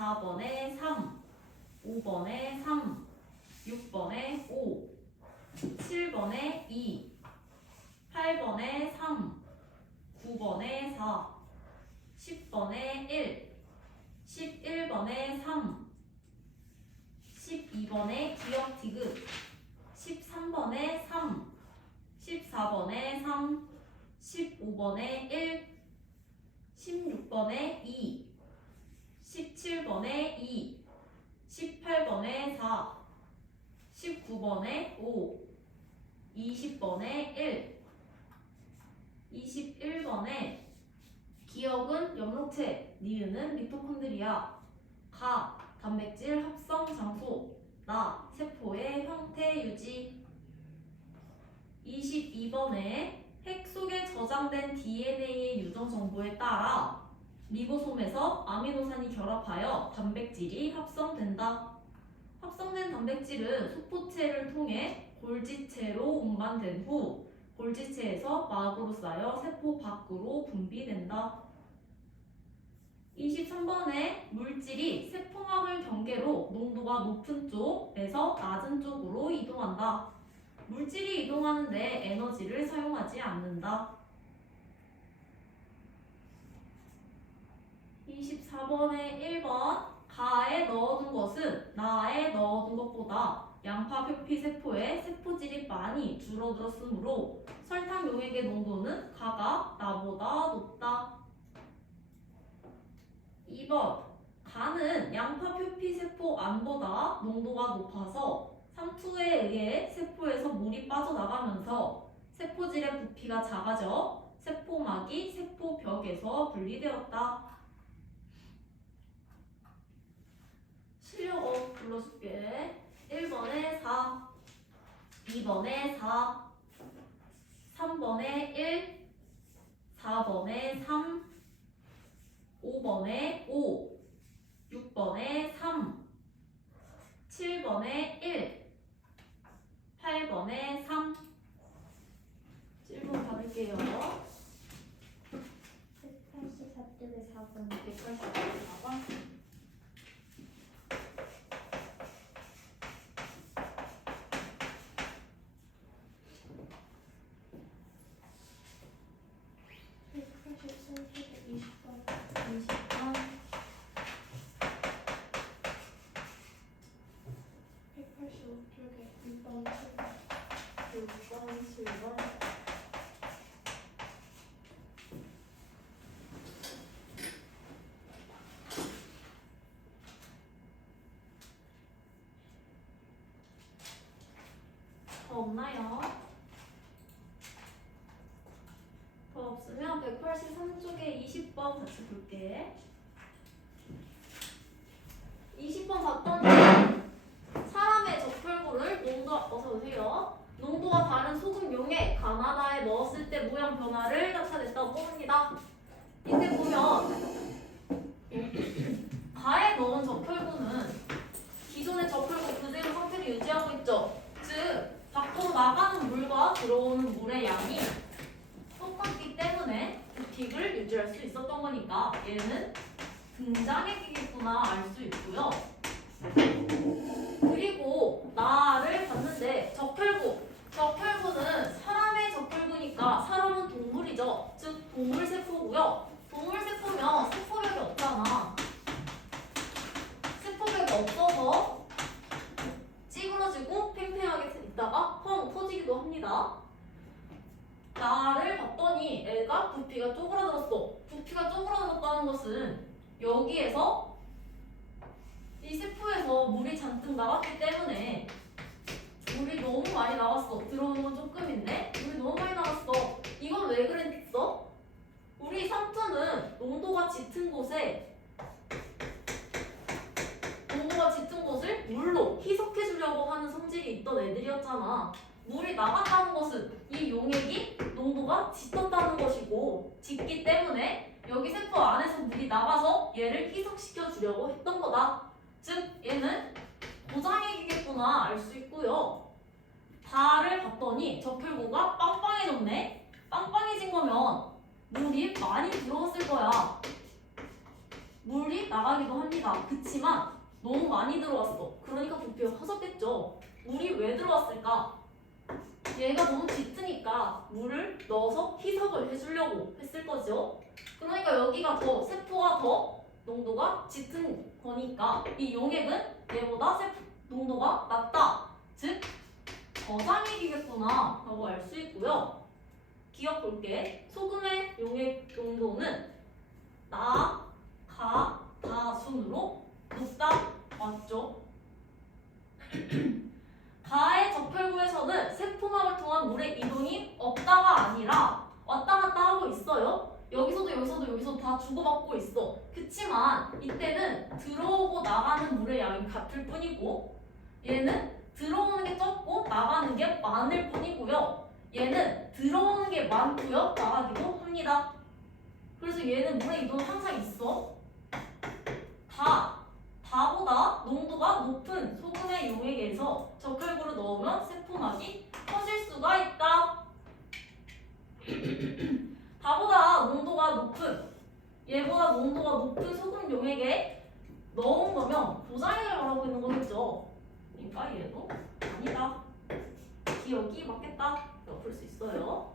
4번에 3, 5번에 3, 6번에 5, 7번에 2, 8번에 3, 9번에 4, 10번에 1, 11번에 3, 12번에 기억 디귿, 13번에 3, 14번에 3, 15번에 1, 16번에 2, 17번에 2, 18번에 4, 19번에 5, 20번에 1, 21번에 기억은 엽록체, 니은은 미토콘드리아, 가, 단백질 합성 장소, 나, 세포의 형태 유지. 22번에 핵 속에 저장된 DNA의 유전 정보에 따라 리보솜에서 아미노산이 결합하여 단백질이 합성된다. 합성된 단백질은 소포체를 통해 골지체로 운반된 후 골지체에서 막으로 쌓여 세포 밖으로 분비된다. 23번에 물질이 세포막을 경계로 농도가 높은 쪽에서 낮은 쪽으로 이동한다. 물질이 이동하는데 에너지를 사용하지 않는다. 24번에 1번 가에 넣어둔 것은 나에 넣어둔 것보다 양파 표피 세포의 세포질이 많이 줄어들었으므로 설탕 용액의 농도는 가가 나보다 높다. 2번 가는 양파 표피 세포 안보다 농도가 높아서 삼투에 의해 세포에서 물이 빠져나가면서 세포질의 부피가 작아져 세포막이 세포벽에서 분리되었다. 실력어 불러줄게. 1번에 4, 2번에 4, 3번에 1, 4번에 3, 5번에 5, 6번에 3, 7번에 1, 8번에 3. 질문 받을게요. 184쪽에 4번. 184쪽에 4번. 더 없나요? 더 없으면 183쪽에 20번 같이 볼게. 20번 봤더니 사람의 적혈구를 어서오세요. 농도가 다른 소금 용액 가나다에 넣었을 때 모양 변화를 나타냈다고 합니다. 이때 보면 가에 넣은 적혈구는 기존의 적혈구 그대로 상태를 유지하고 있죠. 즉 밖으로 나가는 물과 들어오는 물의 양이 똑같기 때문에 부피를 유지할 수 있었던 거니까 얘는 등장액이겠구나 알 수 있고요. 그리고 나를 봤는데 적혈구는 사람의 적혈구니까 사람은 동물이죠. 즉 동물세포고요. 동물세포면 세포벽이 없잖아. 세포벽이 없어서 찌그러지고 팽팽하게 있다가 펑 터지기도 합니다. 나를 봤더니 애가 부피가 쪼그라들었어. 부피가 쪼그라들었다는 것은 여기에서 이 세포에서 물이 잔뜩 나왔기 때문에 물이 너무 많이 나왔어. 들어오는 건 조금인데 물이 너무 많이 나왔어. 이건 왜 그랬어? 우리 삼투는 농도가 짙은 곳을 물로 희석해 주려고 하는 성질이 있던 애들이었잖아. 물이 나갔다는 것은 이 용액이 농도가 짙었다는 것이고 짙기 때문에 여기 세포 안에서 물이 나가서 얘를 희석시켜 주려고 했던 거다. 즉 얘는 고장액이겠구나 알 수 있고요. 다를 봤더니 적혈구가 빵빵해졌네. 빵빵해진 거면 물이 많이 들어왔을 거야. 물이 나가기도 합니다. 그치만 너무 많이 들어왔어. 그러니까 부피가 커졌겠죠. 물이 왜 들어왔을까? 얘가 너무 짙으니까 물을 넣어서 희석을 해주려고 했을 거죠. 그러니까 여기가 더 세포가 더 농도가 짙은 거니까 이 용액은 얘보다 세포 농도가 낮다. 즉 저장액이겠구나 라고 알 수 있고요. 기억 볼게. 소금의 용액 농도는 나, 가, 다 순으로 높다. 맞죠? 가의 적혈구에서는 세포막을 통한 물의 이동이 없다가 아니라 왔다 갔다 하고 있어요. 여기서도 다 주고받고 있어. 그치만 이때는 들어오고 나가는 물의 양이 같을 뿐이고 얘는 들어오는 게 적고 나가는 게 많을 뿐이고요. 얘는 들어오는 게 많고요. 나가기도 합니다. 그래서 얘는 물의 이동은 항상 있어. 다보다 농도가 높은 소금의 용액에서 적혈구를 넣으면 세포막이 커질 수가 있다. 다보다 농도가 높은 얘보다 농도가 높은 소금 용액에 넣은 거면 도장액을 말하고 있는 거겠죠. 그러니까 얘도 아니다. 기억이 맞겠다. 이렇게 풀 수 있어요.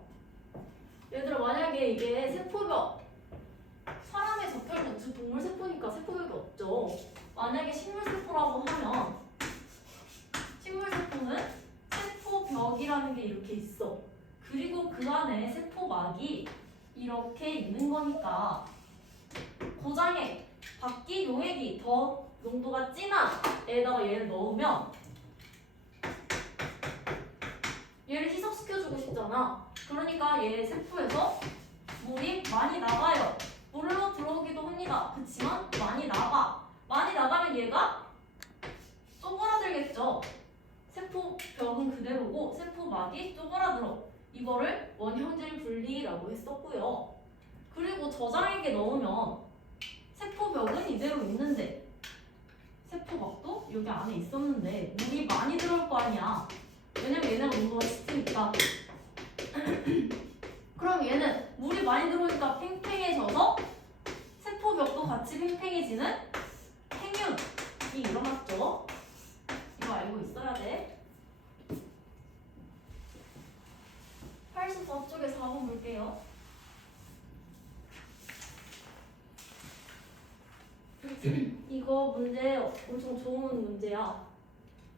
얘들아 만약에 이게 세포벽 사람의 적혈구 즉 동물 세포니까 세포벽이 없죠. 만약에 식물 세포라고 하면 식물 세포는 세포벽이라는 게 이렇게 있어. 그리고 그 안에 세포막이 이렇게 있는 거니까 고장액, 밖이 용액이 더 농도가 진한 애에다가 얘를 넣으면 얘를 희석시켜주고 싶잖아. 그러니까 얘 세포에서 물이 많이 나가요. 물로 들어오기도 합니다. 그치만 많이 나가. 많이 나가면 얘가 쪼그라들겠죠. 세포벽은 그대로고 세포막이 쪼그라들어. 이거를 원형질 분리라고 했었고요. 그리고 저장액에 넣으면 세포벽은 이대로 있는데 세포막도 여기 안에 있었는데 물이 많이 들어올 거 아니야. 왜냐면 얘네가 농도가 짙으니까. 그럼 얘는 물이 많이 들어오니까 팽팽해져서 세포벽도 같이 팽팽해지는 행윤이 일어났죠. 이거 알고 있어야 돼. 84쪽에 4번 볼게요. 이거 문제 엄청 좋은 문제야.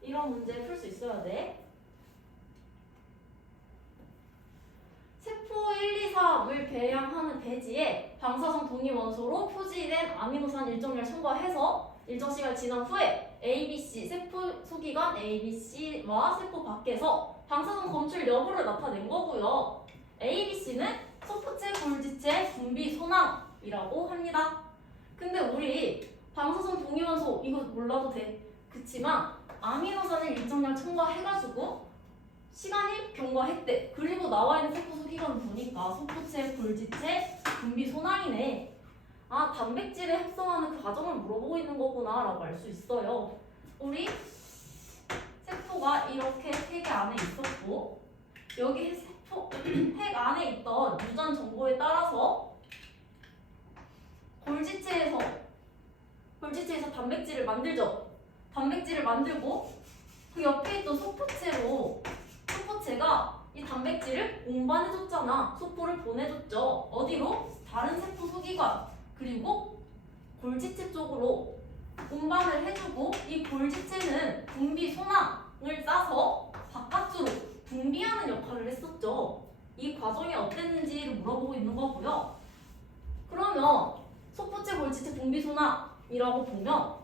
이런 문제 풀 수 있어야 돼. 세포 1, 2, 3을 배양하는 배지에 방사성 동위 원소로 표시된 아미노산 일정량을 첨가해서 일정 시간 지난 후에 ABC 세포 소기관 ABC와 세포 밖에서 방사성 검출 여부를 나타낸 거고요. ABC는 소프체 골지체 분비 소낭이라고 합니다. 근데 우리 방사성 동위 원소 이거 몰라도 돼. 그치만 아미노산을 일정량 첨가해가지고 시간이 경과했대. 그리고 나와 있는 세포 소기관을 보니까 소프체, 골지체, 분비 소낭이네. 아, 단백질을 합성하는 그 과정을 물어보고 있는 거구나 라고 알 수 있어요. 우리 세포가 이렇게 핵 안에 있었고 여기 세포 핵 안에 있던 유전 정보에 따라서 골지체에서 단백질을 만들죠. 단백질을 만들고 그 옆에 있던 소포체가 이 단백질을 운반해줬잖아. 소포를 보내줬죠. 어디로? 다른 세포 소기관 그리고 골지체 쪽으로 운반을 해주고 이 골지체는 분비 소낭을 싸서 바깥으로 분비하는 역할을 했었죠. 이 과정이 어땠는지를 물어보고 있는 거고요. 그러면 소포체 골지체 분비 소낭이라고 보면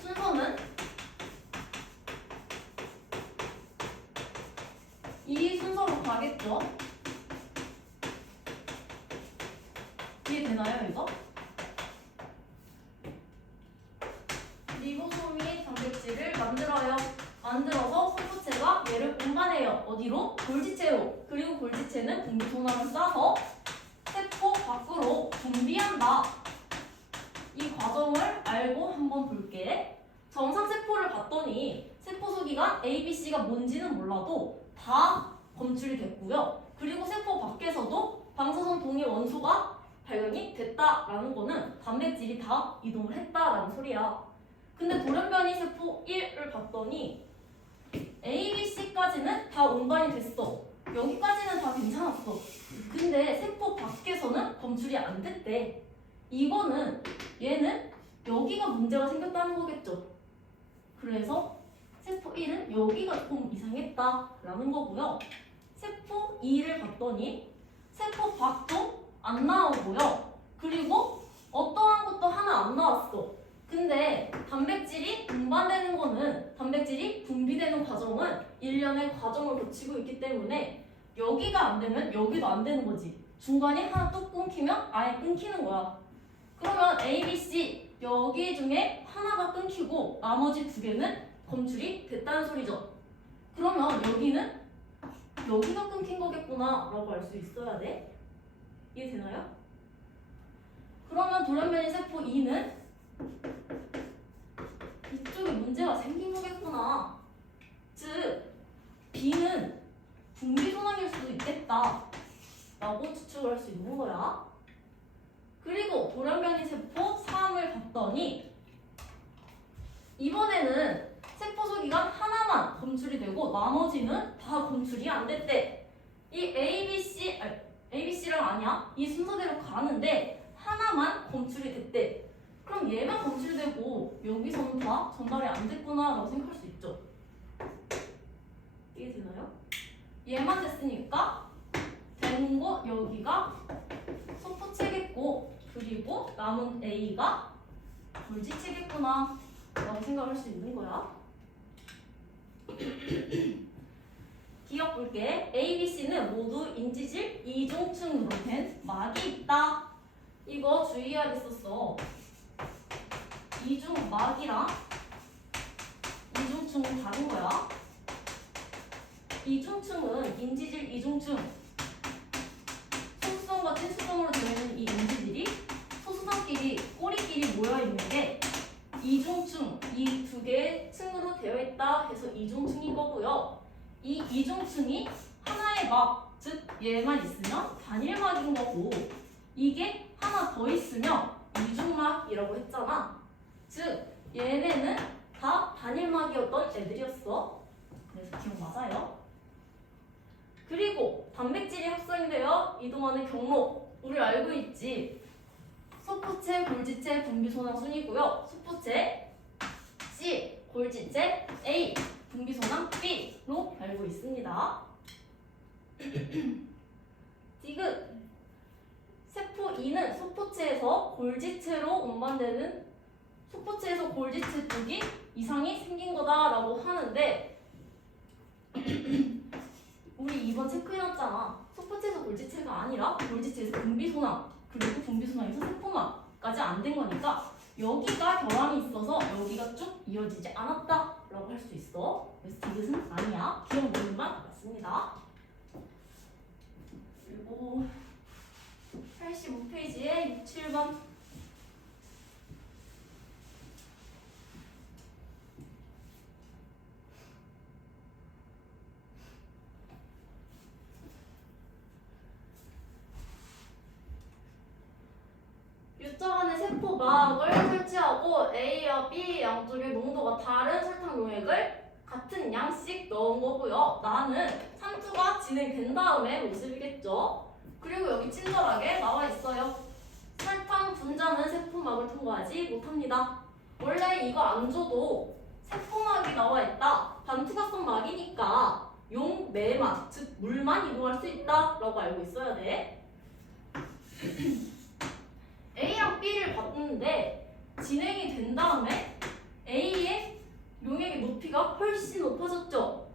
순서는 이 순서로 가겠죠. 이해되나요 이거? 리보솜이 단백질을 만들어서 소포체가 얘를 운반해요. 어디로? 골지체로. 그리고 골지체는 분비소낭을 싸서 세포 밖으로 분비한다. 이 과정을 알고 한번 볼게. 정상세포를 봤더니 세포 소기관 ABC가 뭔지는 몰라도 다 검출이 됐고요. 그리고 세포 밖에서도 방사성 동위 원소가 발견이 됐다라는 거는 단백질이 다 이동을 했다라는 소리야. 근데 돌연변이 세포 1을 봤더니 A, B, C까지는 다 운반이 됐어. 여기까지는 다 괜찮았어. 근데 세포 밖에서는 검출이 안 됐대. 이거는 얘는 여기가 문제가 생겼다는 거겠죠. 그래서 세포 1은 여기가 조금 이상했다라는 거고요. 세포 2를 봤더니 세포 밖도 안 나오고요. 그리고 어떠한 것도 하나 안 나왔어. 근데 단백질이 운반되는 거는 단백질이 분비되는 과정은 일련의 과정을 거치고 있기 때문에 여기가 안 되면 여기도 안 되는 거지. 중간에 하나 뚝 끊기면 아예 끊기는 거야. 그러면 A, B, C 여기 중에 하나가 끊기고 나머지 두 개는 검출이 됐다는 소리죠. 그러면 여기는 여기가 끊긴 거겠구나 라고 알 수 있어야 돼. 이해되나요? 그러면 돌연변이 세포 2는 이쪽에 문제가 생긴 거겠구나. 즉 B는 분비소낭일 수도 있겠다 라고 추측을 할 수 있는 거야. 그리고 돌연변이 세포 3을 봤더니 이번에는 세포 소기관 하나만 검출이 되고 나머지는 다 검출이 안 됐대. 이 ABC랑 아니야. 이 순서대로 가는데 하나만 검출이 됐대. 그럼 얘만 검출되고 여기서는 다 전달이 안 됐구나 라고 생각할 수 있죠. 이해되나요? 얘만 됐으니까 된 거 여기가 소포체겠고 그리고 남은 A가 물지체겠구나 라고 생각할 수 있는 거야. 기억 볼게. A, B, C는 모두 인지질 이중층으로 된 막이 있다. 이거 주의해야겠었어. 이중막이랑 이중층은 다른 거야. 이중층은 인지질 이중층. 소수성과 친수성으로 되어 있는 이 인지질이 소수성끼리 꼬리끼리 모여 있는 게 이중층, 이 두 개의 층으로 되어 있다 해서 이중층인 거고요. 이 이중층이 하나의 막, 즉 얘만 있으면 단일막인 거고 이게 하나 더 있으면 이중막이라고 했잖아. 즉 얘네는 다 단일막이었던 애들이었어. 그래서 기억 맞아요. 그리고 단백질이 합성되어 이동하는 경로 우리 알고 있지. 소포체, 골지체, 분비소낭 순이고요. 소포체 C, 골지체 A, 분비소낭 B로 알고 있습니다. 디귿 세포 2는 소포체에서 골지체로 운반되는 소포체에서 골지체 쪽이 이상이 생긴 거다라고 하는데 우리 이번 체크해놨잖아. 소포체에서 골지체가 아니라 골지체에서 분비소낭 그리고 분비소낭에서 세포막까지 안 된 거니까 여기가 결함이 있어서 여기가 쭉 이어지지 않았다라고 할 수 있어. 그래서 디귿은 아니야. 기억 모음만 맞습니다. 그리고 85페이지에 6, 7번 유적 안에 세포막을 설치하고 A와 B 양쪽의 농도가 다른 설탕 용액을 같은 양씩 넣은 거고요. 나는 산투가 진행된 다음의 모습이겠죠. 그리고 여기 친절하게 나와 있어요. 설탕 분자는 세포막을 통과하지 못합니다. 원래 이거 안 줘도 세포막이 나와 있다. 반투과성 막이니까 용매만, 즉 물만 이동할 수 있다라고 알고 있어야 돼. A랑 B를 봤는데 진행이 된 다음에 A의 용액의 높이가 훨씬 높아졌죠.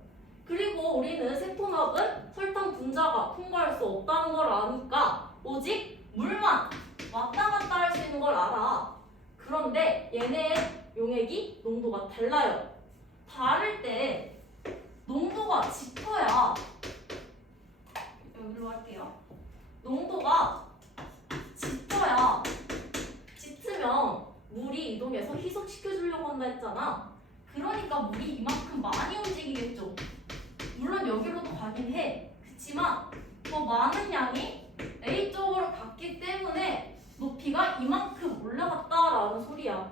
그리고 우리는 세포막은 설탕 분자가 통과할 수 없다는 걸 아니까 오직 물만 왔다 갔다 할 수 있는 걸 알아. 그런데 얘네의 용액이 농도가 달라요. 다를 때 농도가 짙어야 여기로 할게요. 농도가 짙으면 물이 이동해서 희석시켜주려고 한다 했잖아. 그러니까 물이 이만큼 많이 움직이겠죠. 물론 여기로도 가긴 해. 그치만 더 많은 양이 A 쪽으로 갔기 때문에 높이가 이만큼 올라갔다라는 소리야.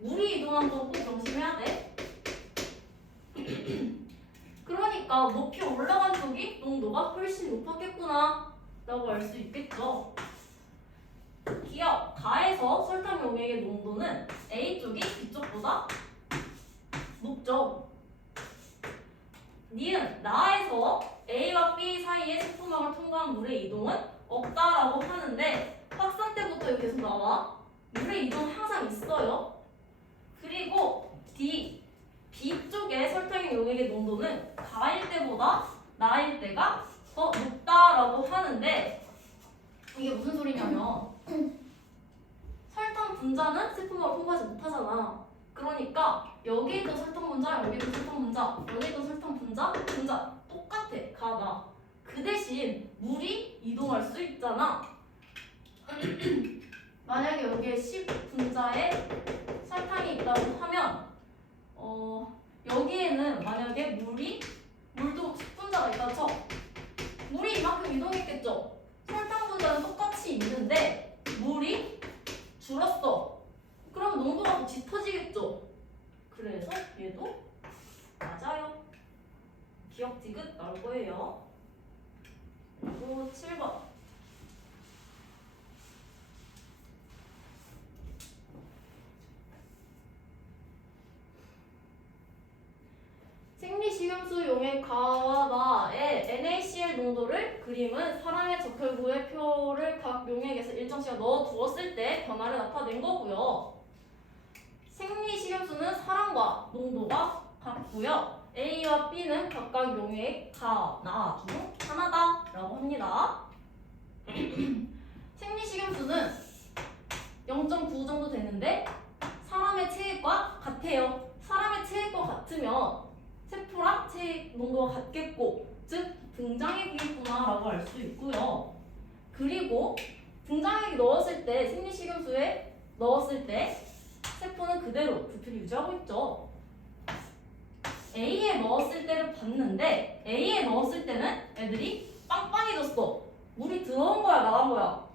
물이 이동한 거 꼭 명심해야 돼. 그러니까 높이 올라간 쪽이 농도가 훨씬 높았겠구나 라고 알 수 있겠죠. 기억, 가에서 설탕 용액의 농도는 A 쪽이 B쪽보다 높죠. 니은, 나에서 A와 B 사이의 세포막을 통과한 물의 이동은 없다라고 하는데 확산 때부터 이렇게 계속 나와. 물의 이동은 항상 있어요. 그리고 D, B 쪽의 설탕의 용액의 농도는 가일 때보다 나일 때가 더 높다라고 하는데 이게 무슨 소리냐면 설탕 분자는 세포막을 통과하지 못하잖아. 그러니까 여기도 설탕 분자, 여기도 설탕 분자, 여기도 설탕 분자, 분자 똑같아. 가나. 그 대신 물이 이동할 수 있잖아. 만약에 여기에 10분자에 설탕이 있다고 하면 여기에는 만약에 물도 10분자가 있다고 쳐. 물이 이만큼 이동했겠죠. 설탕 분자는 똑같이 있는데 물이 줄었어. 그럼 농도가 더 짙어지겠죠. 그래서 얘도 맞아요. 기억 디귿 나올 거예요. 그리고 7번. 생리식염수 용액 가와 나의 NaCl 농도를 그림은 사랑의 적혈구의 표를 각 용액에서 일정 시간 넣어 두었을 때 변화를 나타낸 거고요. 생리식염수는 사랑과 농도가 같고요. A와 B는 각각 용액 가, 나 중 하나다라고 합니다. 생리식염수는 0.9 정도 되는데 사람의 체액과 같아요. 사람의 체액과 같으면 세포랑 체액 농도가 같겠고, 즉 등장액이겠구나라고 알 수 있고요. 그리고 등장액이 넣었을 때 생리식염수에 넣었을 때 세포는 그대로 부피를 유지하고 있죠. A에 넣었을 때를 봤는데 A에 넣었을 때는 애들이 빵빵해졌어. 물이 들어온 거야, 나간 거야?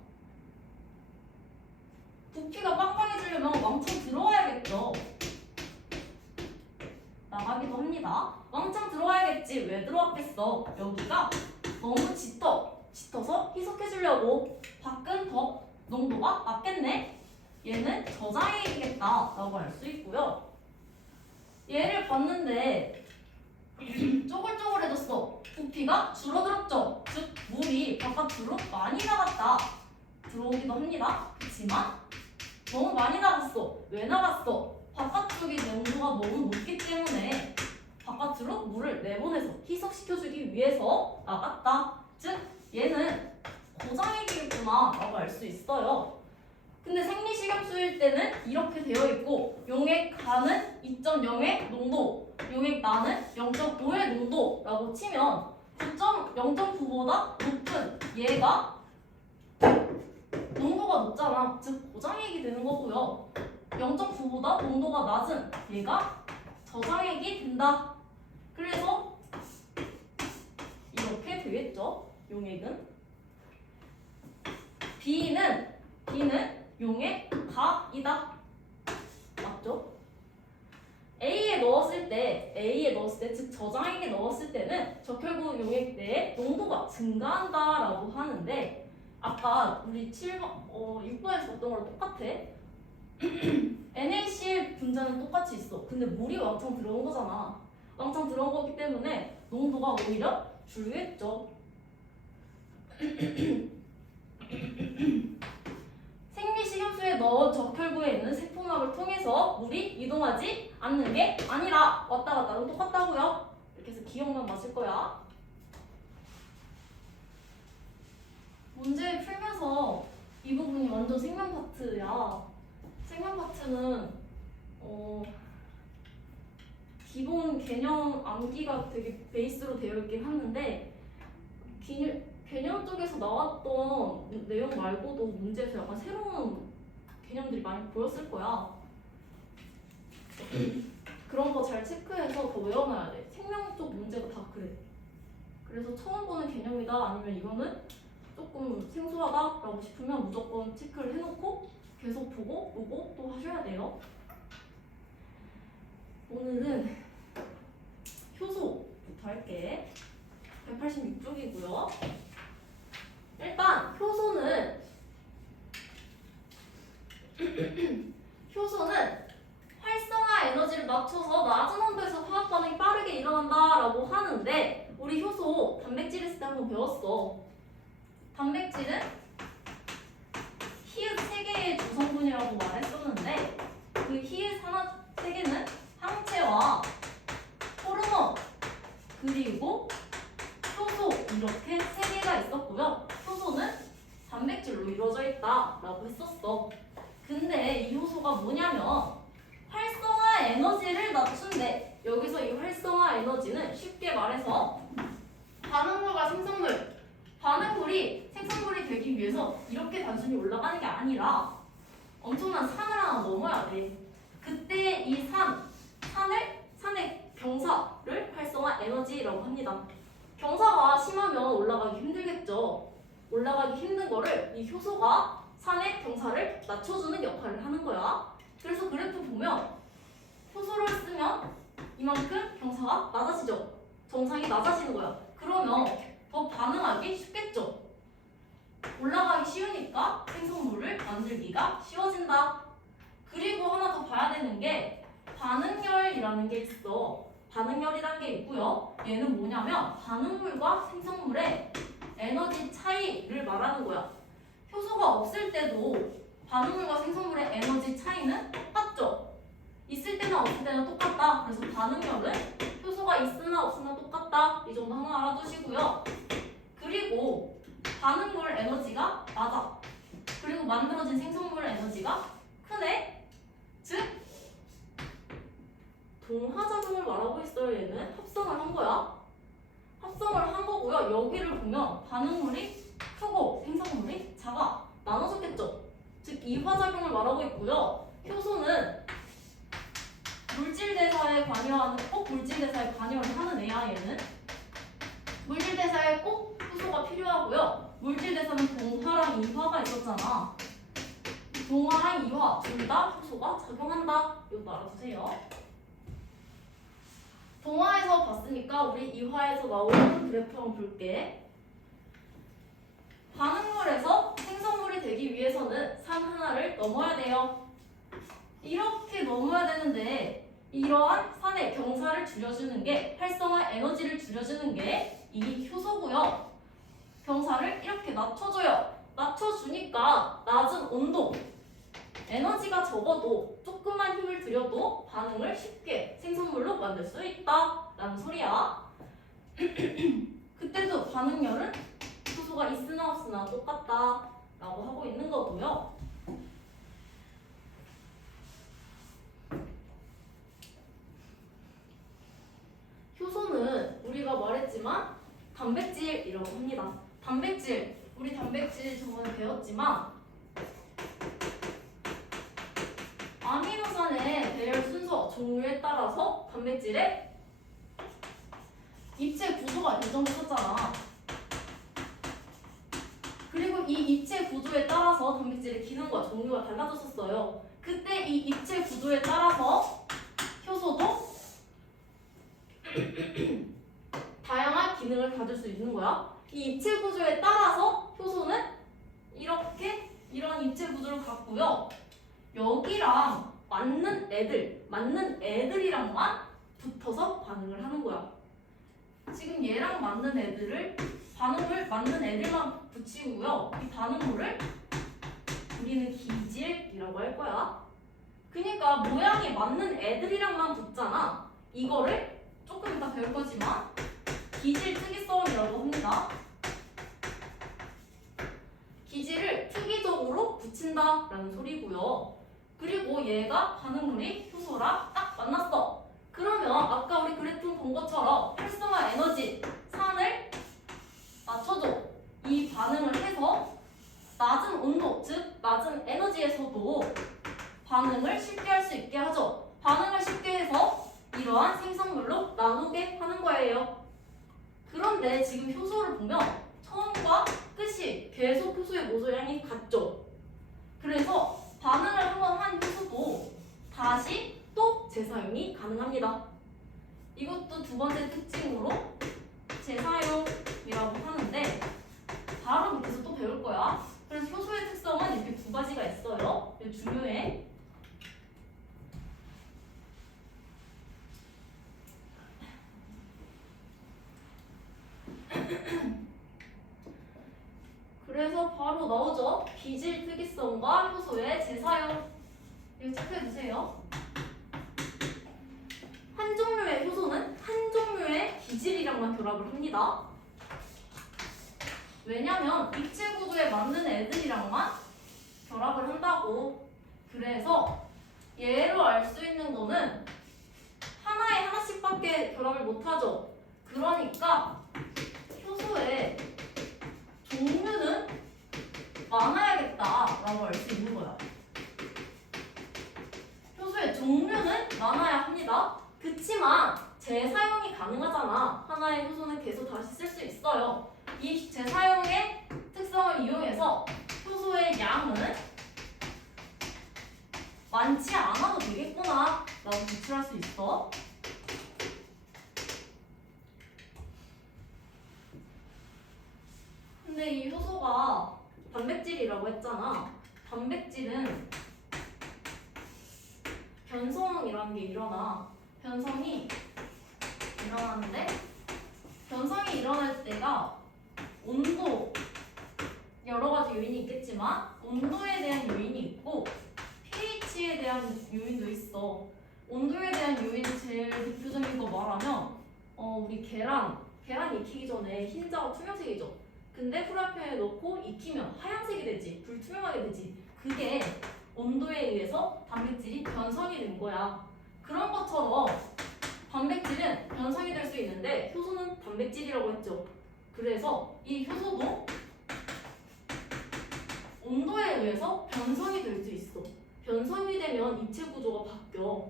부피가 빵빵해지려면 왕창 들어와야겠죠. 나가기도 합니다. 왕창 들어와야겠지. 왜 들어왔겠어? 여기가 너무 짙어서 희석해주려고. 밖은 더 농도가 낮겠네. 얘는 저장액이겠다 라고 알 수 있고요. 얘를 봤는데 쪼글쪼글해졌어. 부피가 줄어들었죠. 즉 물이 바깥으로 많이 나갔다. 들어오기도 합니다. 그렇지만 너무 많이 나갔어. 왜 나갔어? 바깥쪽이 농도가 너무 높기 때문에 바깥으로 물을 내보내서 희석시켜주기 위해서 나갔다. 즉 얘는 고장액이겠구나 라고 알 수 있어요. 근데 생리식염수일 때는 이렇게 되어 있고 용액 가는 2.0의 농도, 용액 나는 0.5의 농도라고 치면 0.9보다 높은 얘가 농도가 높잖아. 즉 고장액이 되는 거고요. 0.9보다 농도가 낮은 얘가 저장액이 된다. 그래서 이렇게 되겠죠. 용액은 B는 용액 가이다. 맞죠? A에 넣었을 때, 즉 저장액에 넣었을 때는 적혈구 용액 내에 농도가 증가한다라고 하는데 아까 우리 6번에서 봤던 거랑 똑같아. NaCl 분자는 똑같이 있어. 근데 물이 왕창 들어온 거잖아. 왕창 들어온 거기 때문에 농도가 오히려 줄겠죠. 생리식염수에 넣은 적혈구에 있는 세포막을 통해서 물이 이동하지 않는 게 아니라 왔다 갔다는 똑같다고요. 이렇게 해서 기억만 맞을 거야. 문제 풀면서 이 부분이 완전 생명 파트야. 생명 파트는 기본 개념 암기가 되게 베이스로 되어 있긴 하는데 개념 쪽에서 나왔던 내용 말고도 문제에서 약간 새로운 개념들이 많이 보였을 거야. 그런 거 잘 체크해서 더 외워놔야 돼. 생명 쪽 문제가 다 그래. 그래서 처음 보는 개념이다 아니면 이거는 조금 생소하다라고 싶으면 무조건 체크를 해놓고 계속 보고 또 하셔야 돼요. 오늘은 효소부터 할게. 186쪽이고요. 일단 효소는 활성화 에너지를 낮춰서 낮은 온도에서 화학 반응이 빠르게 일어난다라고 하는데 우리 효소 단백질 했을 때 한번 배웠어. 단백질은 히읗 3개의 구성분이라고 말했었는데 그 히읗 하나 3개는 항체와 호르몬 그리고 효소 이렇게 3개가 있었고요. 효소는 단백질로 이루어져 있다라고 했었어. 근데 이 효소가 뭐냐면 활성화 에너지를 낮춘대. 여기서 이 활성화 에너지는 쉽게 말해서 반응물과 생성물, 반응물이 생성물이 되기 위해서 이렇게 단순히 올라가는 게 아니라 엄청난 산을 하나 넘어야 돼. 그때 이 산의 경사를 활성화 에너지라고 합니다. 경사가 심하면 올라가기 힘들겠죠. 올라가기 힘든 거를 이 효소가 산의 경사를 낮춰주는 역할을 하는 거야. 그래서 그래프 보면 효소를 쓰면 이만큼 경사가 낮아지죠. 정상이 낮아지는 거야. 그러면 더 반응하기 쉽겠죠. 올라가기 쉬우니까 생성물을 만들기가 쉬워진다. 그리고 하나 더 봐야 되는 게 반응열이라는 게 있어. 반응열이라는 게 있고요. 얘는 뭐냐면 반응물과 생성물의 에너지 차이를 말하는 거야. 효소가 없을 때도 반응물과 생성물의 에너지 차이는 똑같죠. 있을 때나 없을 때는 똑같다. 그래서 반응열은 효소가 있으나 없으나 똑같다. 이 정도 하나 알아두시고요. 그리고 반응물 에너지가 낮아. 그리고 만들어진 생성물 에너지가 크네. 즉 동화작용을 말하고 있어요. 얘는 합성을 한 거야. 합성을 한 거고요. 여기를 보면 반응물이 크고 생성물이 작아. 나눠졌겠죠. 즉 이화작용을 말하고 있고요. 효소는 물질 대사에 관여하는 꼭 물질 대사에 관여를 하는 애야. 얘는 물질 대사에 꼭 효소가 필요하고요. 물질 대사는 동화랑 이화가 있었잖아. 동화랑 이화 둘 다 효소가 작용한다. 이것도 알아두세요. 동화에서 봤으니까 우리 이화에서 나오는 그래프 한번 볼게. 반응물에서 생성물이 되기 위해서는 산 하나를 넘어야 돼요. 이렇게 넘어야 되는데 이러한 산의 경사를 줄여주는 게 활성화 에너지를 줄여주는 게 이 효소고요. 경사를 이렇게 낮춰줘요. 낮춰주니까 낮은 온도 에너지가 적어도 조금만 힘을 들여도 반응을 쉽게 생성물로 만들 수 있다라는 소리야. 그때도 반응열은 효소가 있으나 없으나 똑같다라고 하고 있는 거고요. 효소는 우리가 말했지만 단백질이라고 합니다. 단백질, 우리 단백질 저번에 배웠지만 아미노산의 배열 순서, 종류에 따라서 단백질의 입체 구조가 결정됐었잖아. 그리고 이 입체 구조에 따라서 단백질의 기능과 종류가 달라졌었어요. 그때 이 입체 구조에 따라서 효소도 다양한 기능을 가질 수 있는 거야. 이 입체 구조에 따라서 효소는 이런 입체 구조를 갖고요. 여기랑 맞는 애들이랑만 붙어서 반응을 하는 거야. 지금 얘랑 맞는 애들을 반응을 맞는 애들만 붙이고요. 이 반응물을 우리는 기질이라고 할 거야. 그러니까 모양이 맞는 애들이랑만 붙잖아. 이거를 조금 이따 배울 거지만 기질 특이성이라고 합니다. 기질을 특이적으로 붙인다라는 소리고요. 그리고 얘가 반응물이 효소랑 딱 만났어. 그러면 아까 우리 그래프 본 것처럼 활성화 에너지 산을 맞춰줘. 이 반응을 해서 낮은 온도, 즉 낮은 에너지에서도 반응을 쉽게 할 수 있게 하죠. 반응을 쉽게 해서 이러한 생성물로 나누게 하는 거예요. 그런데 지금 효소를 보면 처음과 끝이 계속 효소의 모소량이 같죠. 그래서 반응을 한번 한 효소도 다시 또 재사용이 가능합니다. 이것도 두 번째 특징으로 재사용이라고 하는데 바로 밑에서 또 배울 거야. 그래서 효소의 특성은 이렇게 두 가지가 있어요. 이게 중요해. 그래서 바로 나오죠. 기질 특이성과 효소의 재사용. 이거 체크해 주세요. 한 종류의 효소는 한 종류의 기질이랑만 결합을 합니다. 왜냐면 입체 구조에 맞는 애들이랑만 결합을 한다고. 그래서 얘로 알 수 있는 거는 하나에 하나씩밖에 결합을 못하죠. 그러니까 효소의 종류는 많아야겠다라고 알 수 있는 거야. 효소의 종류는 많아야 합니다. 그치만 재사용이 가능하잖아. 하나의 효소는 계속 다시 쓸 수 있어요. 이 재사용의 특성을 이용해서 효소의 양은 많지 않아도 되겠구나 라고 유출할 수 있어. 근데 이 효소가 단백질이라고 했잖아. 단백질은 변성이라는 게 일어나. 변성이 일어나는데 변성이 일어날 때가 온도, 여러 가지 요인이 있겠지만 온도에 대한 요인이 있고 pH에 대한 요인도 있어. 온도에 대한 요인이 제일 대표적인 거 말하면 우리 계란 익히기 전에 흰자가 투명색이죠. 근데 후라이팬에 넣고 익히면 하얀색이 되지, 불투명하게 되지. 그게 온도에 의해서 단백질이 변성이 된 거야. 그런 것처럼 단백질은 변성이 될 수 있는데 효소는 단백질이라고 했죠. 그래서 이 효소도 온도에 의해서 변성이 될 수 있어. 변성이 되면 입체 구조가 바뀌어.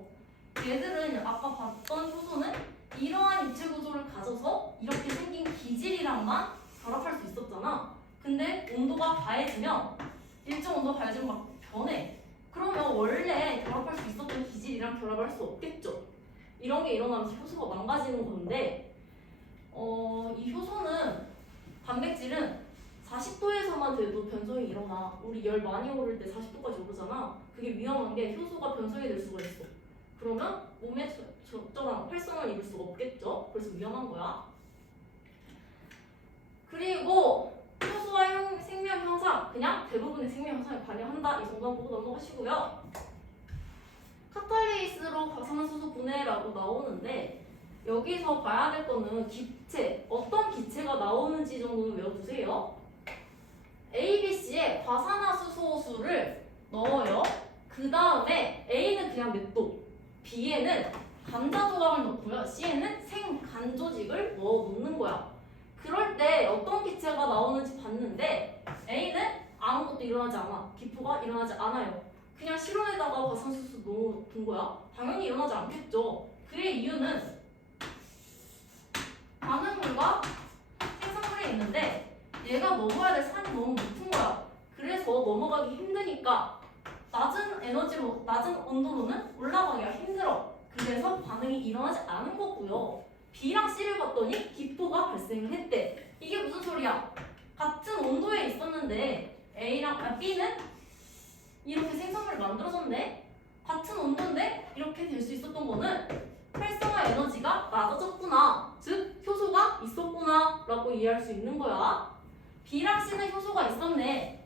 얘들은 아까 봤던 효소는 이러한 입체 구조를 가져서 이렇게 생긴 기질이랑만 결합할 수 있었잖아. 근데 온도가 가해지면 일정 온도가 가해지면 막 변해. 그러면 원래 결합할 수 있었던 기질이랑 결합할 수 없겠죠. 이런 게 일어나면서 효소가 망가지는 건데 이 효소는 단백질은 40도에서만 돼도 변성이 일어나. 우리 열 많이 오를 때 40도까지 오르잖아. 그게 위험한 게 효소가 변성이 될 수가 있어. 그러면 몸에 적절한 활성을 이룰 수가 없겠죠. 그래서 위험한 거야. 그리고 효소와 생명 형상, 그냥 대부분의 생명 형상에 관여한다. 이 정도만 보고 넘어가시고요. 카탈리스로 과산화수소 분해라고 나오는데 여기서 봐야 될 거는 기체, 어떤 기체가 나오는지 정도는 외워두세요. A, B, C에 과산화수소수를 넣어요. 그 다음에 A는 그냥 냅둬. B에는 감자 조각을 넣고요. C에는 생간 조직을 넣어 놓는 거야. 그럴 때 어떤 기체가 나오는지 봤는데 A는 아무것도 일어나지 않아. 기포가 일어나지 않아요. 그냥 실온에다가 과산화수소 넣어둔 거야. 당연히 일어나지 않겠죠. 그의 이유는 반응물과 생산물이 있는데 얘가 넘어야 될 산이 너무 높은 거야. 그래서 넘어가기 힘드니까 낮은 에너지로, 낮은 온도로는 올라가기가 힘들어. 그래서 반응이 일어나지 않은 거고요. B랑 C를 봤더니 기포가 발생을 했대. 이게 무슨 소리야? 같은 온도에 있었는데 B는 이렇게 생성물을 만들어졌네? 같은 온도인데 이렇게 될 수 있었던 거는 활성화 에너지가 낮아졌구나. 즉 효소가 있었구나 라고 이해할 수 있는 거야. B랑 C는 효소가 있었네.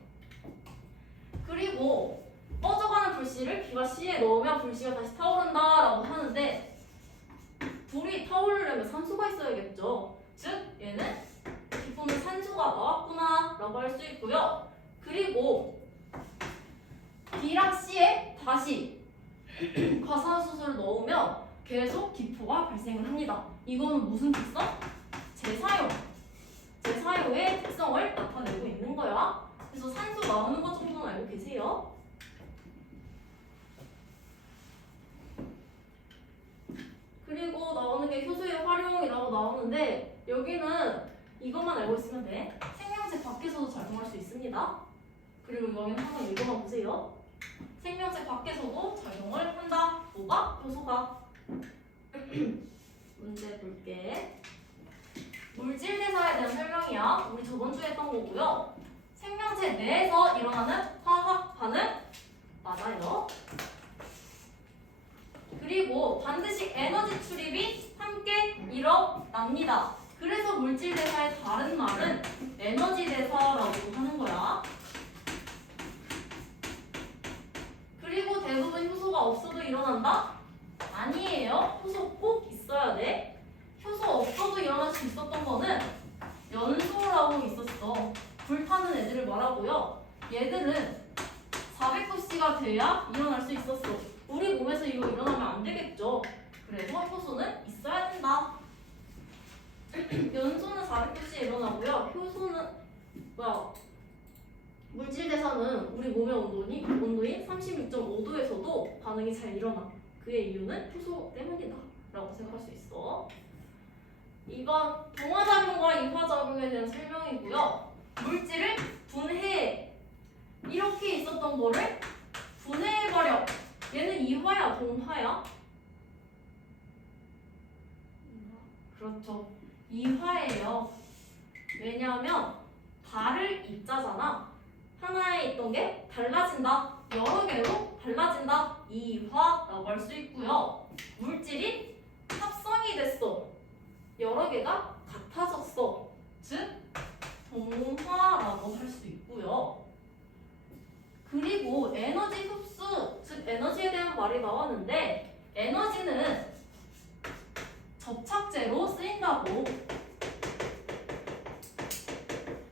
그리고 꺼져가는 불씨를 B가 C에 넣으면 불씨가 다시 타오른다 라고 하는데 불이 타오르려면 산소가 있어야겠죠. 즉 얘는 기포는 산소가 나왔구나 라고 할 수 있고요. 그리고 B랑 C에 다시 과산화수소를 넣으면 계속 기포가 발생을 합니다. 이거는 무슨 특성? 재사용의 특성을 나타내고 있는 거야. 그래서 산소 나오는 것 정도는 알고 계세요? 그리고 나오는 게 효소의 활용이라고 나오는데 여기는 이것만 알고 있으면 돼. 생명체 밖에서도 작용할 수 있습니다. 합니다. 그리고 여기는 한번 읽어봐 보세요. 생명체 밖에서도 작용을 한다. 뭐가? 효소가. 문제 볼게. 물질 대사에 대한 설명이야. 우리 저번 주에 했던 거고요. 생명체 내에서 일어나는 화학 반응 맞아요. 그리고 반드시 에너지 출입이 함께 일어납니다. 그래서 물질 대사의 다른 말은 에너지 대사라고 하는 거야. 그리고 대부분 효소가 없어도 일어난다? 아니에요. 효소 꼭 있어야 돼. 효소 없어도 일어날 수 있었던 거는 연소라고 있었어. 불타는 애들을 말하고요. 얘들은 400도씨가 돼야 일어날 수 있었어. 우리 몸에서 이거 일어나면 안 되겠죠. 그래서 효소는 있어야 된다. 연소는 400도씨에 일어나고요. 효소는 물질 대사는 우리 몸의 온도인 36.5도에서도 반응이 잘 일어나. 그의 이유는 효소 때문이다 라고 생각할 수 있어. 이건 동화작용과 이화작용에 대한 설명이고요. 물질을 분해해. 이렇게 있었던 거를 분해해버려. 얘는 이화야, 동화야? 그렇죠. 이화예요. 왜냐하면 달을 입자잖아. 하나에 있던 게 달라진다. 여러 개로 달라진다. 이화라고 할 수 있고요. 물질이 합성이 됐어. 여러 개가 같아졌어. 즉 동화라고 할 수 있고요. 그리고 에너지 흡수, 즉 에너지에 대한 말이 나왔는데 에너지는 접착제로 쓰인다고.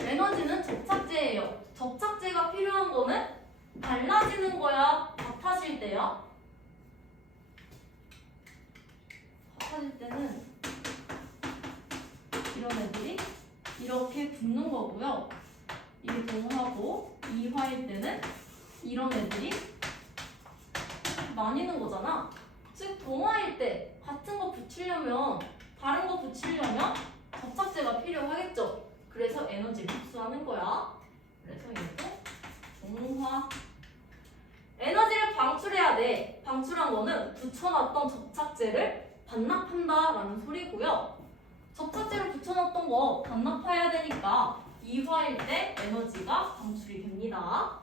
에너지는 접착제예요. 접착제가 필요한 거는 달라지는 거야, 같아질 때야? 같아질 때는 이런 애들이 이렇게 붙는 거고요. 이게 동하고 이화일 때는 이런 애들이 나뉘는 거잖아. 즉 동화일 때 같은 거 붙이려면 다른 거 붙이려면 접착제가 필요하겠죠. 그래서 에너지를 흡수하는 거야. 그래서 얘도 동화. 에너지를 방출해야 돼. 방출한 거는 붙여놨던 접착제를 반납한다라는 소리고요. 접착제로 붙여놨던 거 반납해야 되니까 이화일 때 에너지가 방출이 됩니다.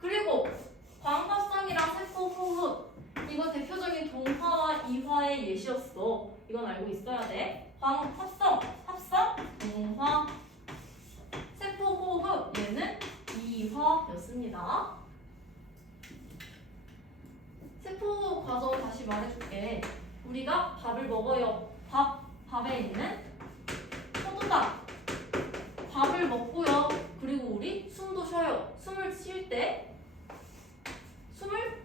그리고 광합성이랑 세포호흡, 이거 대표적인 동화와 이화의 예시였어. 이건 알고 있어야 돼. 광합성, 합성, 동화. 세포호흡, 얘는 이화였습니다. 세포호흡 과정 다시 말해줄게. 우리가 밥을 먹어요. 밥에 있는 포도당. 밥을 먹고요. 그리고 우리 숨도 쉬어요. 숨을 쉴 때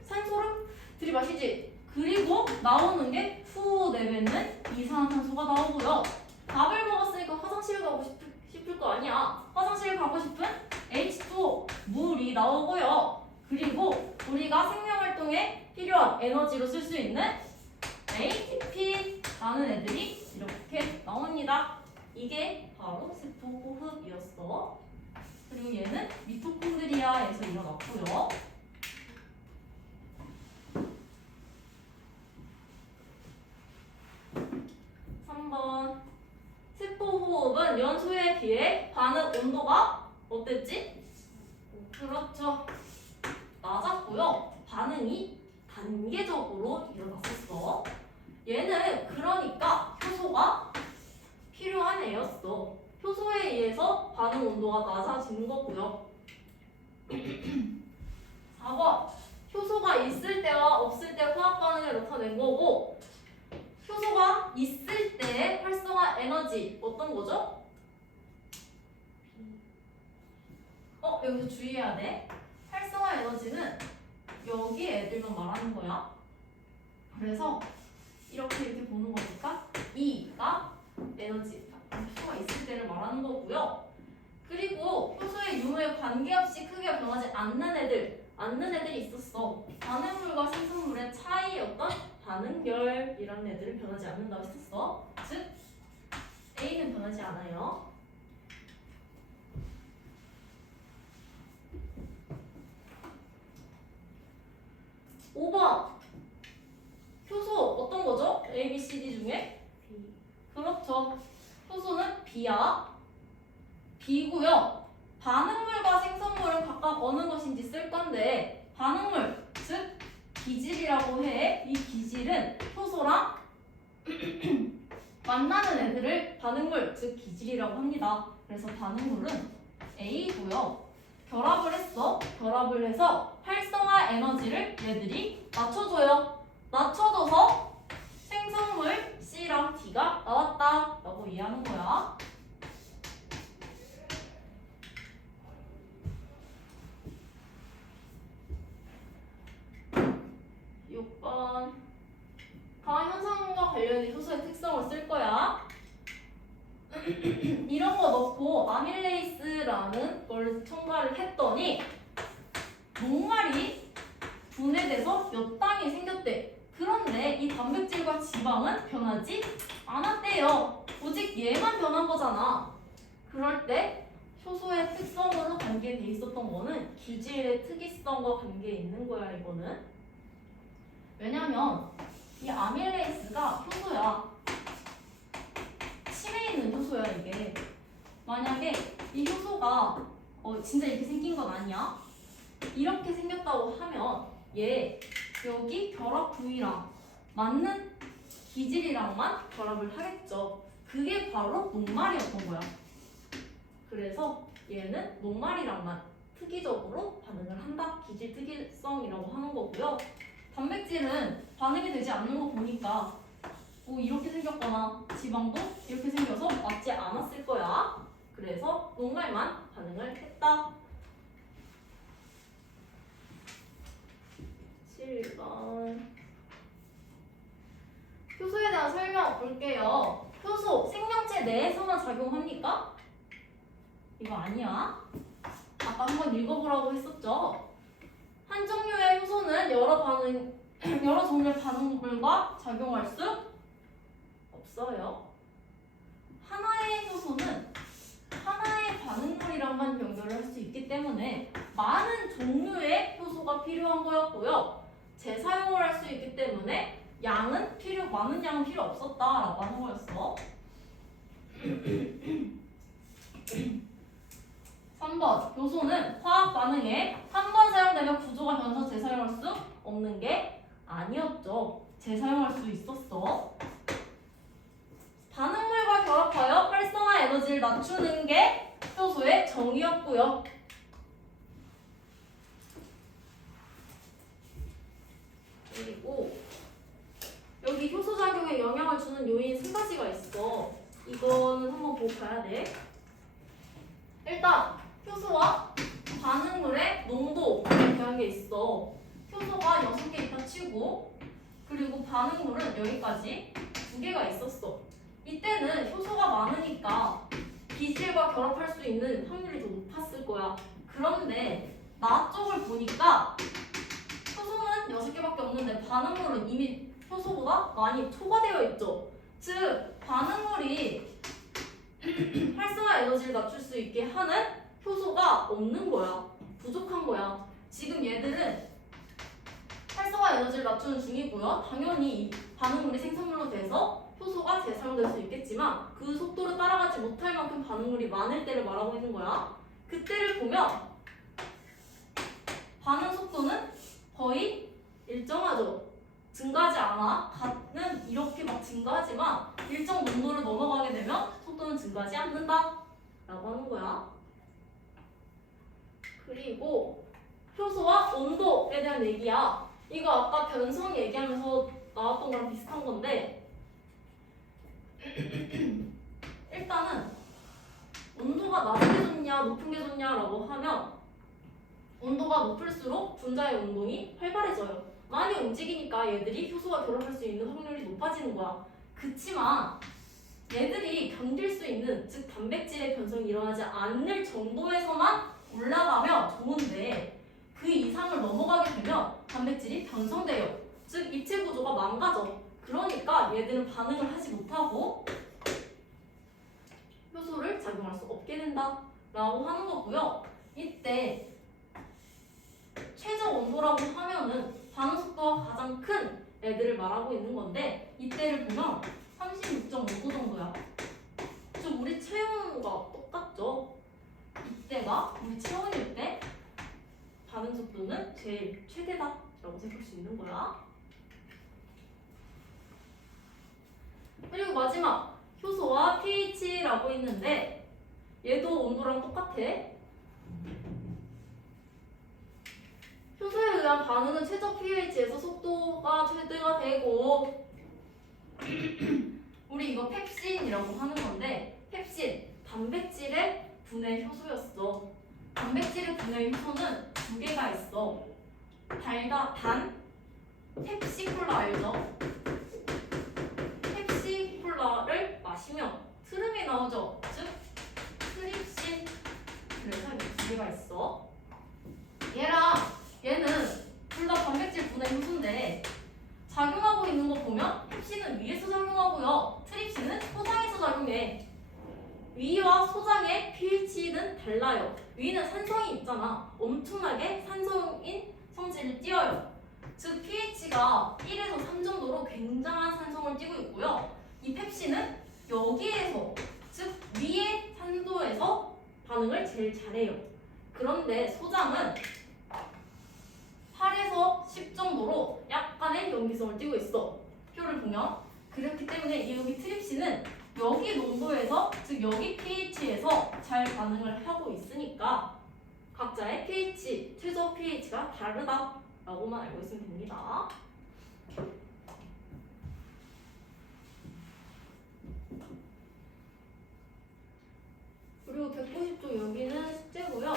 산소를 들이마시지. 그리고 나오는 게 후 내뱉는 이산화탄소가 나오고요. 밥을 먹었으니까 화장실 가고 싶을 거 아니야. 화장실 가고 싶은 H2O 물이 나오고요. 그리고 우리가 생명활동에 필요한 에너지로 쓸 수 있는 ATP라는 애들이 이렇게 나옵니다. 이게 바로 세포호흡이었어. 그리고 얘는 미토콘드리아에서 일어났고요. 3번. 세포호흡은 연소에 비해 반응 온도가 어땠지? 그렇죠. 낮았고요. 반응이 단계적으로 일어났었어. 얘는 그러니까 효소가 필요한 애였어. 효소에 의해서 반응 온도가 낮아지는 거고요. 4번. 효소가 있을 때와 없을 때 화학 반응을 나타낸 거고, 효소가 있을 때 활성화 에너지 어떤 거죠? 여기서 주의해야 돼. 활성화 에너지는 여기 애들만 말하는 거야. 그래서 이렇게 보는 거니까 E가 에너지, 효소가 있을 때를 말하는 거고요. 그리고 효소의 유무에 관계없이 크게 변하지 않는 애들이 있었어. 반응물과 생성물의 차이였던 반응별, 이런 애들은 변하지 않는다고 했었어. 즉 A는 변하지 않아요. 5번 효소 어떤 거죠? A, B, C, D 중에? B. 그렇죠. 효소는 B야. B고요. 반응물과 생성물은 각각 어느 것인지 쓸 건데 반응물, 즉 기질이라고 해. 이 기질은 효소랑 만나는 애들을 반응물, 즉 기질이라고 합니다. 그래서 반응물은 A고요. 결합을 했어. 결합을 해서 활성화 에너지를 얘들이 맞춰줘요. 맞춰줘서 생성물 C랑 D가 나왔다 라고 이해하는 거야. 6번 다음 현상과 관련된 효소의 특성을 쓸 거야. 이런 거 넣고 아밀레이스라는 걸 첨가를 했더니 녹말이 분해돼서 몇 당이 생겼대. 그런데 이 단백질과 지방은 변하지 않았대요. 오직 얘만 변한 거잖아. 그럴 때 효소의 특성으로 관계돼 있었던 거는 기질의 특이성과 관계 있는 거야. 이거는 왜냐면 이 아밀레이스가 효소야. 침에 있는 효소야 이게. 만약에 이 효소가 진짜 이렇게 생긴 건 아니야. 이렇게 생겼다고 하면 얘 여기 결합 부위랑 맞는 기질이랑만 결합을 하겠죠. 그게 바로 녹말이었던 거야. 그래서 얘는 녹말이랑만 특이적으로 반응을 한다. 기질 특이성이라고 하는 거고요. 단백질은 반응이 되지 않는 거 보니까 뭐 이렇게 생겼거나 지방도 이렇게 생겨서 맞지 않았을 거야. 그래서 녹말만 반응을 했다. 7번 효소에 대한 설명 볼게요. 효소 생명체 내에서만 작용합니까? 이거 아니야. 아까 한번 읽어보라고 했었죠. 한 종류의 효소는 여러 종류의 반응물과 작용할 수 없어요. 하나의 효소는 하나의 반응물이랑만 연결을 할 수 있기 때문에 많은 종류의 효소가 필요한 거였고요. 재사용을 할 수 있기 때문에 많은 양은 필요 없었다라고 하는 거였어. 3번 요소는 화학 반응에 한 번 사용되면 구조가 변해서 재사용할 수 없는 게 아니었죠. 재사용할 수 있었어. 반응물과 결합하여 활성화 에너지를 낮추는 게 효소의 정의였고요. 그리고 여기 효소 작용에 영향을 주는 요인 3가지가 있어. 이거는 한번 보고 가야 돼. 일단 효소와 반응물의 농도에 대한 게 있어. 효소가 6개 있다 치고 그리고 반응물은 여기까지 2개가 있었어. 이때는 효소가 많으니까 기질과 결합할 수 있는 확률이 더 높았을 거야. 그런데 나 쪽을 보니까 효소는 6개밖에 없는데 반응물은 이미 효소보다 많이 초과되어 있죠. 즉 반응물이 활성화 에너지를 낮출 수 있게 하는 효소가 없는 거야. 부족한 거야. 지금 얘들은 활성화 에너지를 낮추는 중이고요. 당연히 이 반응물이 생산물로 돼서 효소가 재사용될 수 있겠지만 그 속도를 따라가지 못할 만큼 반응물이 많을 때를 말하고 있는 거야. 그때를 보면 반응 속도는 거의 일정하죠. 증가하지 않아. 같은 이렇게 막 증가하지만 일정 농도를 넘어가게 되면 속도는 증가하지 않는다 라고 하는 거야. 그리고 효소와 온도에 대한 얘기야. 이거 아까 변성 얘기하면서 나왔던 거랑 비슷한 건데 일단은 온도가 낮은 게 좋냐 높은 게 좋냐라고 하면 온도가 높을수록 분자의 운동이 활발해져요. 많이 움직이니까 얘들이 효소와 결합할 수 있는 확률이 높아지는 거야. 그치만 얘들이 견딜 수 있는, 즉 단백질의 변성이 일어나지 않을 정도에서만 올라가면 좋은데 그 이상을 넘어가게 되면 단백질이 변성돼요. 즉 입체 구조가 망가져. 그러니까 얘들은 반응을 하지 못하고 효소를 작용할 수 없게 된다 라고 하는 거고요. 이때 최저 온도라고 하면은 반응 속도가 가장 큰 애들을 말하고 있는 건데 이때를 보면 36.5도 정도야. 즉 우리 체온과 똑같죠? 이때가 우리 체온일 때 반응 속도는 제일 최대다라고 생각할 수 있는 거야. 그리고 마지막 효소와 pH라고 있는데 얘도 온도랑 똑같아. 효소에 의한 반응은 최저 pH에서 속도가 최대가 되고 우리 이거 펩신이라고 하는 건데 펩신 단백질의 분해 효소였어. 단백질의 분해 효소는 두 개가 있어. 단 펩시콜라 알죠? 펩시콜라를 마시면 트름이 나오죠. 즉 트립신. 그래서 이렇게 두 개가 있어. 얘는 둘 다 단백질 분해 효소인데 작용하고 있는 거 보면 펩신은 위에서 작용하고요. 트립신은 소장에서 작용해. 위와 소장의 pH는 달라요. 위는 산성이 있잖아. 엄청나게 산성인 성질을 띄어요. 즉 pH가 1에서 3 정도로 굉장한 산성을 띄고 있고요. 이 펩신은 여기에서 즉 위의 산도에서 반응을 제일 잘해요. 그런데 소장은 8에서 10 정도로 약간의 염기성을 띠고 있어. 표를 보면. 그렇기 때문에 여기 트립신은 여기 농도에서 즉 여기 pH에서 잘 반응을 하고 있으니까 각자의 pH, 최저 pH가 다르다라고만 알고 있으면 됩니다. 그리고 190쪽 여기는 숙제고요.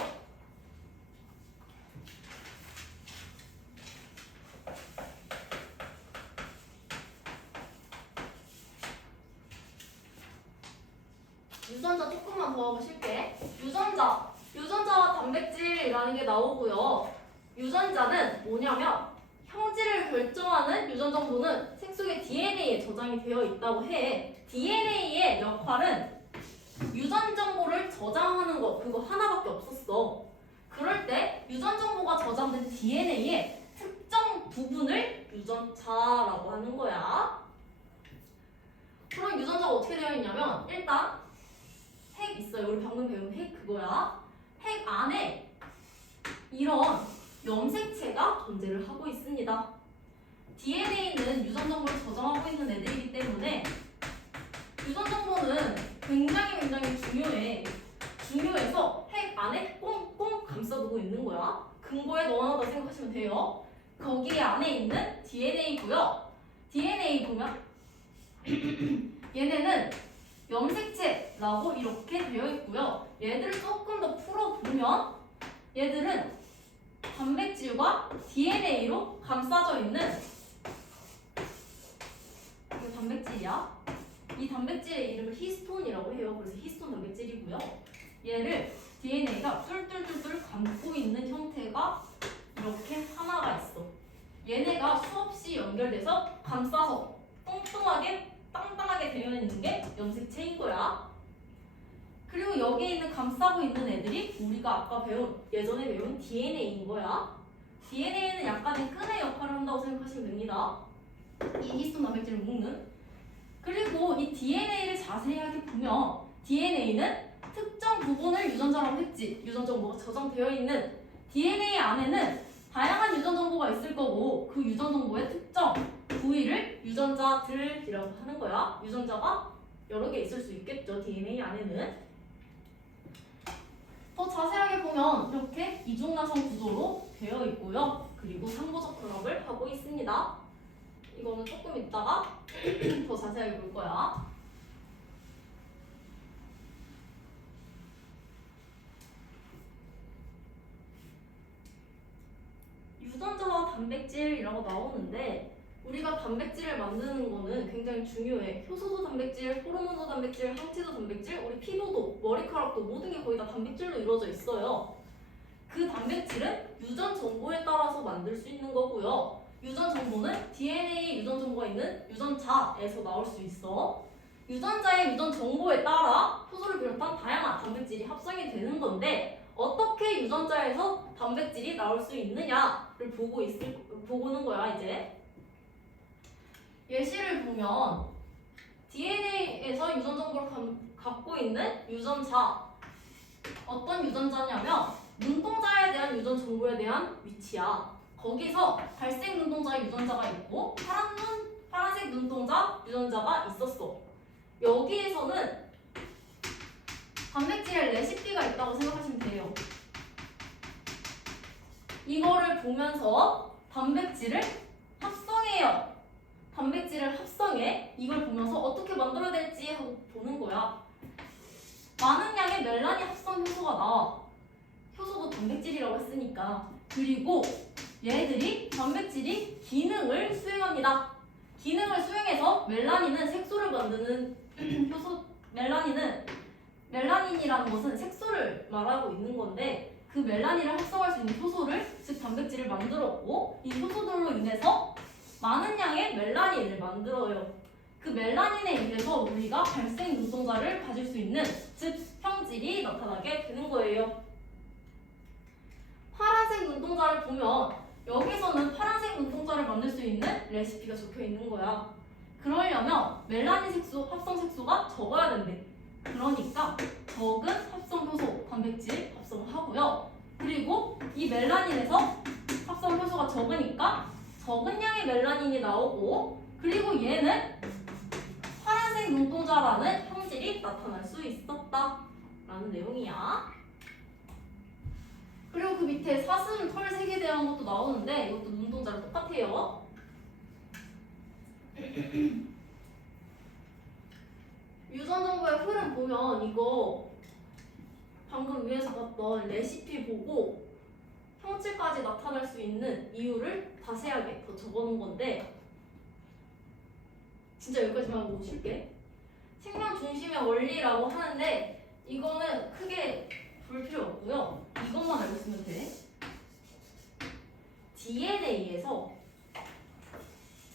유전자 조금만 더 하고 쉴게. 유전자와 단백질이라는 게 나오고요. 유전자는 뭐냐면 형질을 결정하는 유전 정보는 색 속의 DNA에 저장이 되어 있다고 해. DNA의 역할은 유전 정보를 저장하는 거 그거 하나밖에 없었어. 그럴 때 유전 정보가 저장된 DNA의 특정 부분을 유전자라고 하는 거야. 그럼 유전자가 어떻게 되어 있냐면 일단 핵 있어요. 우리 방금 배운 핵 그거야. 핵 안에 이런 염색체가 존재를 하고 있습니다. DNA는 유전 정보를 저장하고 있는 애들이기 때문에 유전 정보는 굉장히 중요해. 중요해서 핵 안에 꽁꽁 감싸두고 있는 거야. 근거에 넣어놨다 생각하시면 돼요. 거기 안에 있는 DNA고요. DNA 보면 얘네는 염색체라고 이렇게 되어 있고요. 얘들을 조금 더 풀어보면 얘들은 단백질과 DNA로 감싸져 있는 이 단백질이야. 이 단백질의 이름을 히스톤이라고 해요. 그래서 히스톤 단백질이고요. 얘를 DNA가 뚫뚫뚫뚫 감고 있는 형태가 이렇게 하나가 있어. 얘네가 수없이 연결돼서 감싸서 뚱뚱하게 땅땅하게 되어 있는 게 염색체인 거야. 그리고 여기에 있는 감싸고 있는 애들이 우리가 아까 예전에 배운 DNA인 거야. DNA는 약간의 끈의 역할을 한다고 생각하시면 됩니다. 이 히스톤 단백질을 묶는. 그리고 이 DNA를 자세하게 보면 DNA는 특정 부분을 유전자라고 했지. 유전 정보가 저장되어 있는 DNA 안에는 다양한 유전 정보가 있을 거고 그 유전 정보의 특정 부위를 유전자들이라고 하는 거야. 유전자가 여러 개 있을 수 있겠죠. DNA 안에는. 더 자세하게 보면 이렇게 이중나선 구조로 되어 있고요. 그리고 상부적 결합을 하고 있습니다. 이거는 조금 이따가 더 자세하게 볼 거야. 유전자와 단백질이라고 나오는데 우리가 단백질을 만드는 거는 굉장히 중요해. 효소도 단백질, 호르몬도 단백질, 항체도 단백질, 우리 피부도, 머리카락도 모든 게 거의 다 단백질로 이루어져 있어요. 그 단백질은 유전 정보에 따라서 만들 수 있는 거고요. 유전 정보는 DNA 유전 정보가 있는 유전자에서 나올 수 있어. 유전자의 유전 정보에 따라 효소를 비롯한 다양한 단백질이 합성이 되는 건데 어떻게 유전자에서 단백질이 나올 수 있느냐? 있나를 보고는 거야 이제. 예시를 보면 DNA에서 유전 정보를 갖고 있는 유전자, 어떤 유전자냐면 눈동자에 대한 유전 정보에 대한 위치야. 거기서 갈색 눈동자 유전자가 있고 파란색 눈동자 유전자가 있었어. 여기에서는 단백질의 레시피가 있다고 생각하시면 돼요. 이거를 보면서 단백질을 합성해요. 단백질을 합성해. 이걸 보면서 어떻게 만들어야 될지 하고 보는 거야. 많은 양의 멜라닌 합성 효소가 나와. 효소도 단백질이라고 했으니까. 그리고 얘들이 단백질이 기능을 수행합니다. 기능을 수행해서 멜라닌은 색소를 만드는 효소. 멜라닌이라는 것은 색소를 말하고 있는 건데 그 멜라닌을 합성할 수 있는 효소를, 즉 단백질을 만들었고 이 효소들로 인해서 많은 양의 멜라닌을 만들어요. 그 멜라닌에 의해서 우리가 갈색 눈동자를 가질 수 있는, 즉 형질이 나타나게 되는 거예요. 파란색 눈동자를 보면 여기서는 파란색 눈동자를 만들 수 있는 레시피가 적혀 있는 거야. 그러려면 멜라닌 색소, 합성 색소가 적어야 된대. 그러니까 적은 합성 효소, 단백질 합성하고요. 그리고 이 멜라닌에서 합성 효소가 적으니까 적은 양의 멜라닌이 나오고, 그리고 얘는 파란색 눈동자라는 형질이 나타날 수 있었다 라는 내용이야. 그리고 그 밑에 사슴 털색에 대한 것도 나오는데 이것도 눈동자랑 똑같아요. 유전 정보의 흐름 보면 이거 방금 위에서 봤던 레시피 보고 형질까지 나타날 수 있는 이유를 자세하게 더 적어놓은 건데 진짜 여기까지만 하고 쉴게. 생명 중심의 원리라고 하는데 이거는 크게 볼 필요 없고요. 이것만 알고 있으면 돼. DNA에서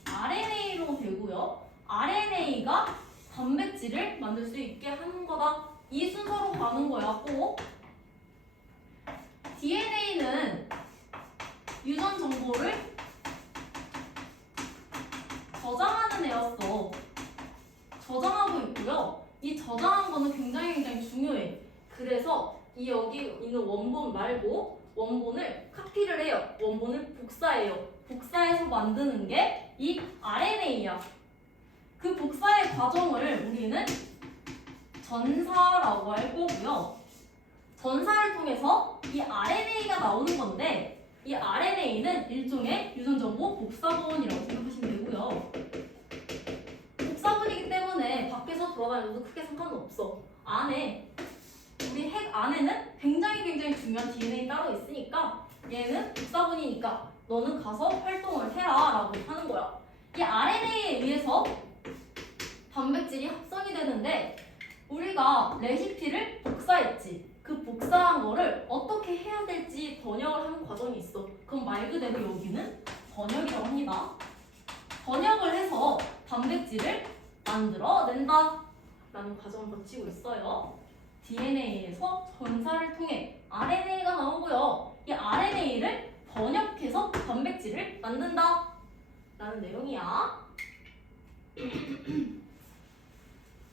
RNA로 되고요. RNA가 단백질을 만들 수 있게 하는 거다. 이 순서로 가는 거야, 꼭. DNA는 유전 정보를 저장하는 애였어. 저장하고 있고요. 이 저장한 거는 굉장히 중요해. 그래서 이 여기 있는 원본 말고 원본을 카피를 해요. 원본을 복사해요. 복사해서 만드는 게 이 RNA야. 그 복사의 과정을 우리는 전사라고 할 거고요. 전사를 통해서 이 RNA가 나오는 건데 이 RNA는 일종의 유전정보 복사본이라고 생각하시면 되고요. 복사본이기 때문에 밖에서 돌아다녀도 크게 상관은 없어. 안에 우리 핵 안에는 굉장히 중요한 DNA 따로 있으니까 얘는 복사본이니까 너는 가서 활동을 해라 라고 하는 거야. 이 RNA에 의해서 단백질이 합성이 되는데 우리가 레시피를 복사했지. 그 복사한 거를 어떻게 해야 될지 번역을 하는 과정이 있어. 그럼 말 그대로 여기는 번역이라고 합니다. 번역을 해서 단백질을 만들어낸다 라는 과정을 거치고 있어요. DNA에서 전사를 통해 RNA가 나오고요. 이 RNA를 번역해서 단백질을 만든다 라는 내용이야.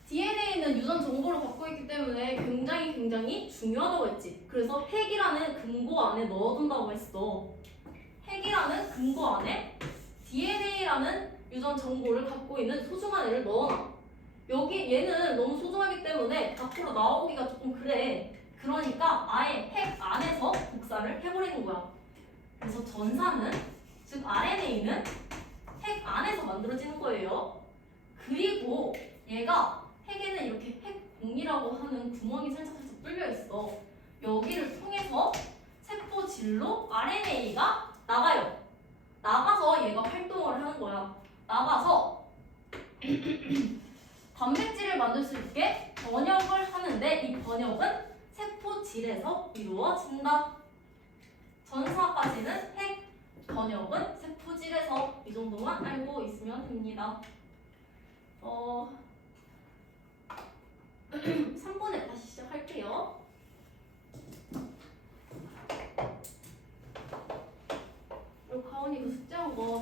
DNA는 유전 정보를 갖고 있기 때문에 굉장히 중요하다고 했지. 그래서 핵이라는 금고 안에 넣어둔다고 했어. 핵이라는 금고 안에 DNA라는 유전 정보를 갖고 있는 소중한 애를 넣어놔. 여기 얘는 너무 소중하기 때문에 밖으로 나오기가 조금 그래. 그러니까 아예 핵 안에서 복사를 해버리는 거야. 그래서 전사는, 즉 RNA는 핵 안에서 만들어지는 거예요. 그리고 얘가 핵에는 이렇게 핵봉이라고 하는 구멍이 살짝 뚫려 있어. 여기를 통해서 세포질로 RNA가 나가요. 나가서 얘가 활동을 하는 거야. 나가서 단백질을 만들 수 있게 번역을 하는데 이 번역은 세포질에서 이루어진다. 전사까지는 핵, 번역은 세포질에서 이 정도만 알고 있으면 됩니다.